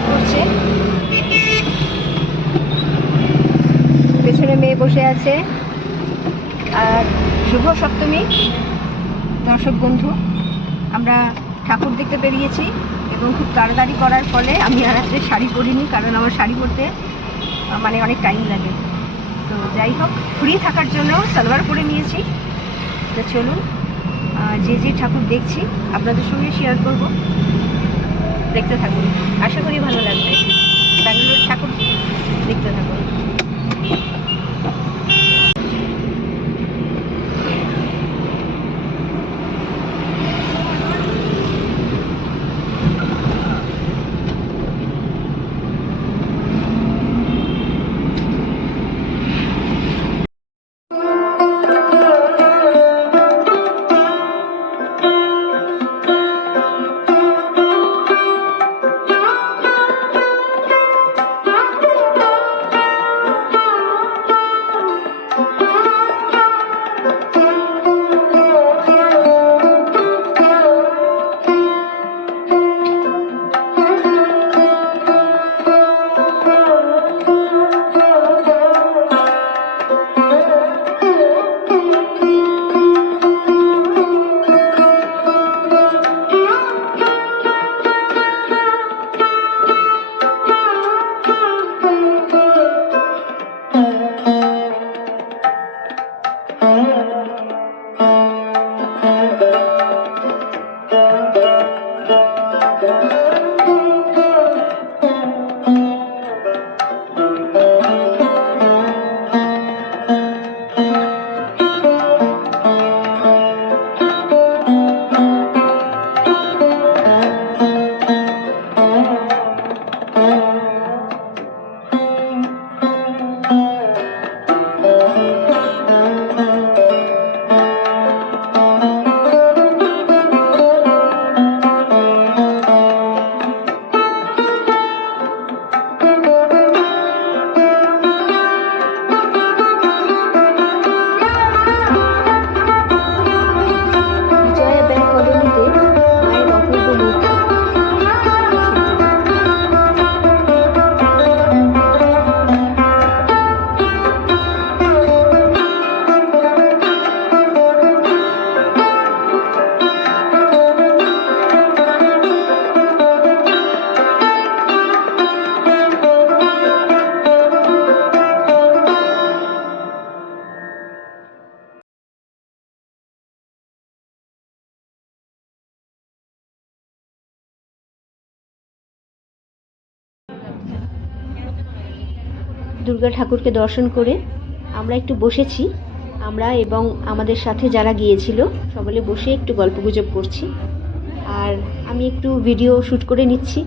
সেলাই করছে, পেছনে মেয়ে বসে আছে। আর শুভ সপ্তমী দর্শক বন্ধু, আমরা ঠাকুর দেখতে বেরিয়েছি এবং খুব তাড়াতাড়ি করার ফলে আমি আর আজকে শাড়ি পরিনি, কারণ আমার শাড়ি পরতে মানে অনেক টাইম লাগে। তো যাই হোক, ফ্রি থাকার জন্য সালোয়ার পরে নিয়েছি। তো চলুন যে যে ঠাকুর দেখছি আপনাদের সঙ্গে শেয়ার করব, দেখতে থাকুন, আশা করি ভালো লাগবে। ব্যাঙ্গালোর ঠাকুর দেখতে থাকুন। দুর্গা ঠাকুরকে দর্শন করে আমরা একটু বসেছি, আমরা এবং আমাদের সাথে যারা গিয়েছিল সকলে বসে একটু গল্পগুজব করছি, আর আমি একটু ভিডিও শ্যুট করে নিচ্ছি।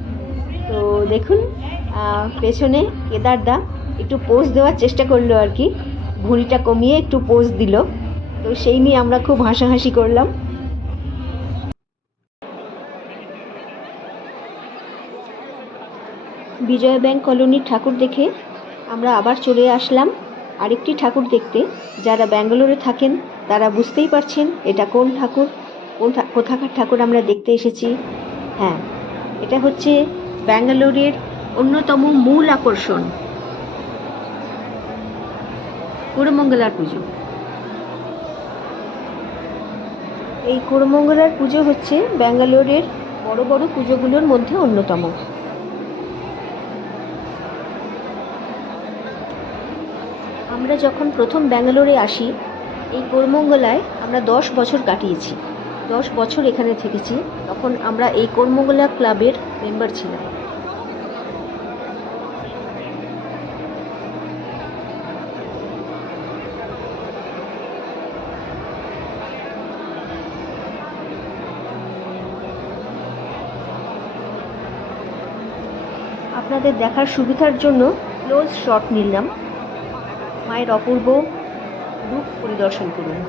তো দেখুন পেছনে কেদারদা একটু পোজ দেওয়ার চেষ্টা করলো আর কি, ভুঁড়িটা কমিয়ে একটু পোজ দিল। তো সেই নিয়ে আমরা খুব হাসাহাসি করলাম। বিজয়া ব্যাংক কলোনির ঠাকুর দেখে আমরা আবার চলে আসলাম আরেকটি ঠাকুর দেখতে। যারা ব্যাঙ্গালোরে থাকেন তারা বুঝতেই পারছেন এটা কোন ঠাকুর, কোথাকার ঠাকুর আমরা দেখতে এসেছি। হ্যাঁ, এটা হচ্ছে ব্যাঙ্গালোরের অন্যতম মূল আকর্ষণ, কোরমঙ্গলার পুজো। এই কোরমঙ্গলার পুজো হচ্ছে ব্যাঙ্গালোরের বড় বড় পুজোগুলোর মধ্যে অন্যতম। আমরা যখন প্রথম ব্যাঙ্গালোরে আসি এই কোরমঙ্গলায় আমরা 10 বছর কাটিয়েছি, 10 বছর এখানে থেকেছি। তখন আমরা এই কোরমঙ্গলা ক্লাবের মেম্বার ছিলাম। আপনাদের দেখার সুবিধার জন্য ক্লোজ শট নিলাম। মায়ের অপূর্ব রূপ পরিদর্শন করুন।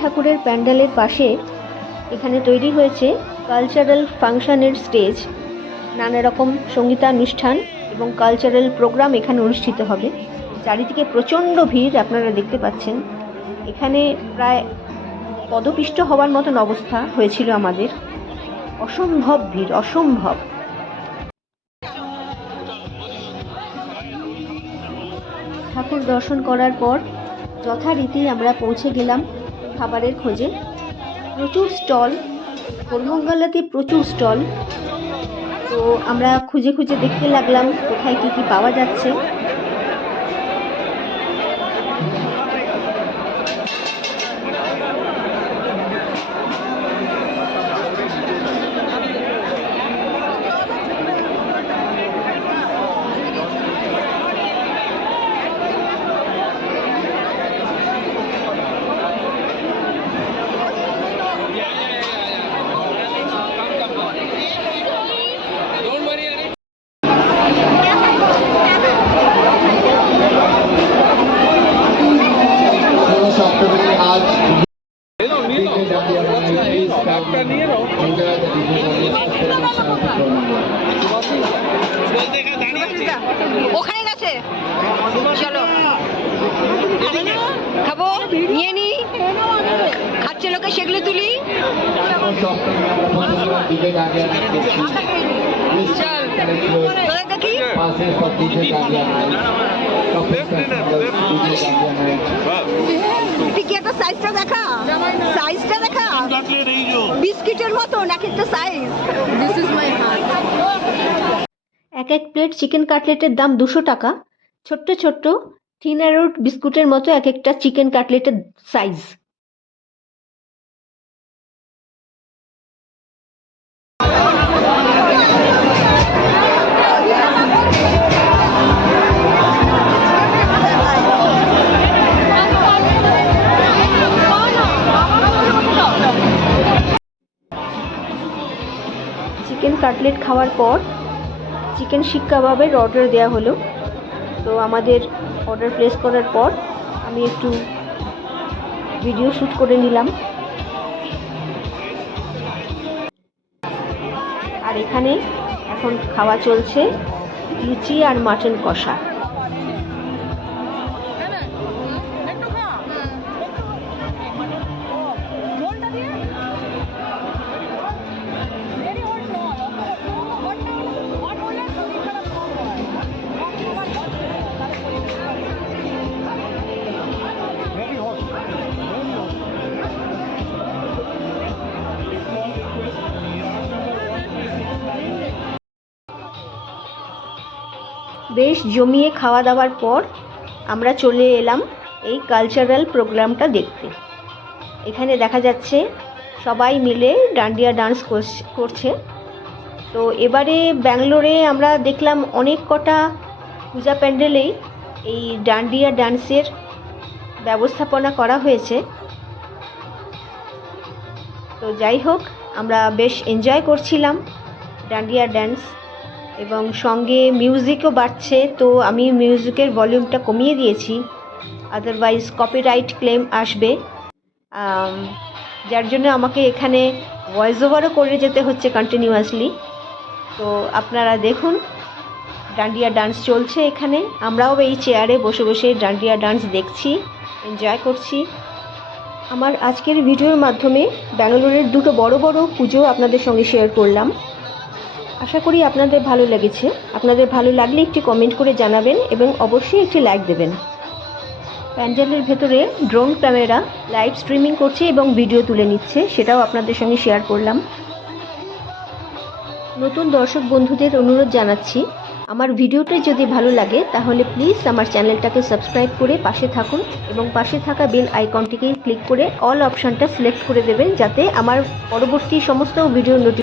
ঠাকুরের প্যান্ডেলের পাশে এখানে তৈরি হয়েছে কালচারাল ফাংশনের স্টেজ। নানা রকম সঙ্গীতানুষ্ঠান এবং কালচারাল প্রোগ্রাম এখানে অনুষ্ঠিত হবে। চারিদিকে প্রচণ্ড ভিড় আপনারা দেখতে পাচ্ছেন। এখানে প্রায় পদপিষ্ট হওয়ার মতন অবস্থা হয়েছিল আমাদের। অসম্ভব ভিড়, অসম্ভব। ঠাকুর দর্শন করার পর যথারীতি আমরা পৌঁছে গেলাম খাবারের খোঁজে। প্রচুর স্টল, পূর্ববাংলাতে প্রচুর স্টল। তো আমরা খুঁজে খুঁজে দেখতে লাগলাম কোথায় কী কী পাওয়া যাচ্ছে। ওখানে গেছে, চলো খাবো, নিয়ে নি, খাচ্ছে লোকে সেগুলো তুলি। চল তোদের দেখি। ঠিক একটা সাইজটা দেখা, সাইজটা দেখা বিস্কিটের মতন এক একটা size. This is my heart. এক এক প্লেট চিকেন কাটলেটের দাম 200 টাকা। ছোট্ট ছোট্ট থিন অ্যারোড বিস্কুটের মতো এক একটা চিকেন কাটলেটের সাইজ। চিকেন কাটলেট খাওয়ার পর চিকেন শিক কাবাবের অর্ডার দেওয়া হলো। তো আমাদের অর্ডার প্লেস করার পর আমি একটু ভিডিও শ্যুট করে নিলাম। আর এখানে এখন খাওয়া চলছে লুচি আর মাটন কষা। বেশ জমিয়ে খাওয়া দাওয়ার পর আমরা চলে এলাম এই কালচারাল প্রোগ্রামটা দেখতে। এখানে দেখা যাচ্ছে সবাই মিলে ডান্ডিয়া ডান্স করছে। তো এবারে ব্যাঙ্গালোরে আমরা দেখলাম অনেক কটা পূজা প্যান্ডেলেই এই ডান্ডিয়া ডান্সের ব্যবস্থাপনা করা হয়েছে। তো যাই হোক, আমরা বেশ এনজয় করছিলাম ডান্ডিয়া ডান্স, এবং সঙ্গে মিউজিকও বাজছে। তো আমি মিউজিকের ভলিউমটা কমিয়ে দিয়েছি, আদারওয়াইজ কপিরাইট ক্লেম আসবে, যার জন্য আমাকে এখানে ভয়েস ওভারও করে যেতে হচ্ছে কন্টিনিউয়াসলি। তো আপনারা দেখুন ডান্ডিয়া ডান্স চলছে এখানে। আমরাও এই চেয়ারে বসে বসে ডান্ডিয়া ডান্স দেখছি, এনজয় করছি। আমার আজকের ভিডিওর মাধ্যমে ব্যাঙ্গালোরের দুটো বড় বড় পুজো আপনাদের সঙ্গে শেয়ার করলাম। আশা করি আপনাদের ভালো লেগেছে। আপনাদের ভালো লাগলে একটি কমেন্ট করে জানাবেন এবং অবশ্যই একটি লাইক দেবেন। প্যান্ডেলের ভেতরে ড্রোন ক্যামেরা লাইভ স্ট্রিমিং করছে এবং ভিডিও তুলে নিচ্ছে, সেটাও আপনাদের সঙ্গে শেয়ার করলাম। নতুন দর্শক বন্ধুদের অনুরোধ জানাচ্ছি, আমার ভিডিওটা যদি ভালো লাগে তাহলে প্লিজ আমার চ্যানেলটাকে সাবস্ক্রাইব করে পাশে থাকুন এবং পাশে থাকা বেল আইকনটিকে ক্লিক করে অল অপশানটা সিলেক্ট করে দেবেন, যাতে আমার পরবর্তী সমস্ত ভিডিও